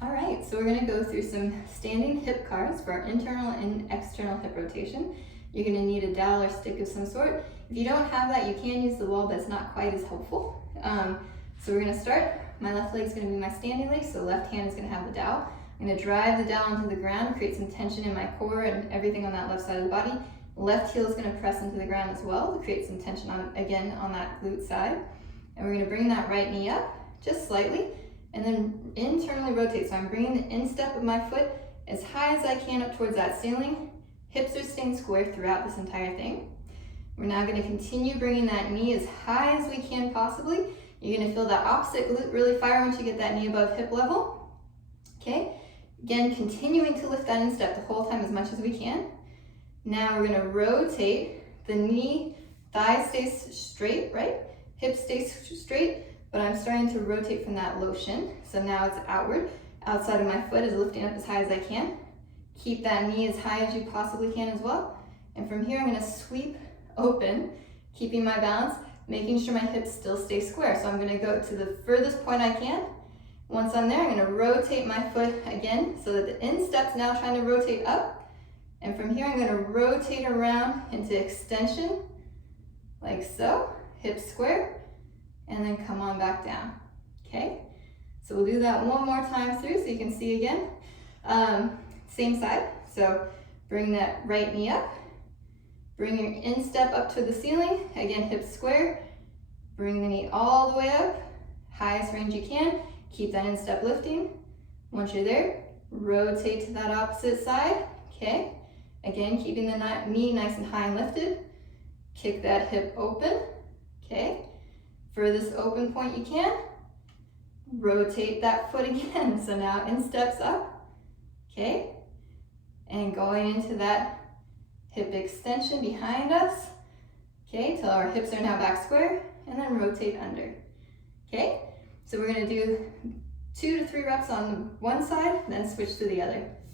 All right, so we're gonna go through some standing hip CARs for our internal and external hip rotation. You're gonna need a dowel or stick of some sort. If you don't have that, you can use the wall, but it's not quite as helpful. So we're gonna start. My left leg is gonna be my standing leg, so left hand is gonna have the dowel. I'm gonna drive the dowel into the ground, create some tension in my core and everything on that left side of the body. Left heel is gonna press into the ground as well to create some tension on that glute side. And we're gonna bring that right knee up, just slightly, and then internally rotate. So I'm bringing the instep of my foot as high as I can up towards that ceiling. Hips are staying square throughout this entire thing. We're now gonna continue bringing that knee as high as we can possibly. You're gonna feel that opposite glute really fire once you get that knee above hip level. Okay, again, continuing to lift that instep the whole time as much as we can. Now we're gonna rotate the knee, thigh stays straight, right? Hip stays straight, but I'm starting to rotate from that low shin. So now it's outward. Outside of my foot is lifting up as high as I can. Keep that knee as high as you possibly can as well. And from here, I'm gonna sweep open, keeping my balance, making sure my hips still stay square. So I'm gonna go to the furthest point I can. Once I'm there, I'm gonna rotate my foot again so that the instep's now trying to rotate up. And from here, I'm gonna rotate around into extension, like so, hips square, and then come on back down, okay? So we'll do that one more time through so you can see again. Same side, so bring that right knee up, bring your instep up to the ceiling, again, hips square, bring the knee all the way up, highest range you can, keep that instep lifting. Once you're there, rotate to that opposite side, okay? Again, keeping the knee nice and high and lifted. Kick that hip open, okay? Furthest open point you can. Rotate that foot again. So now insteps up, okay? And going into that hip extension behind us, okay? Till our hips are now back square, and then rotate under, okay? So we're gonna do 2 to 3 reps on one side, then switch to the other.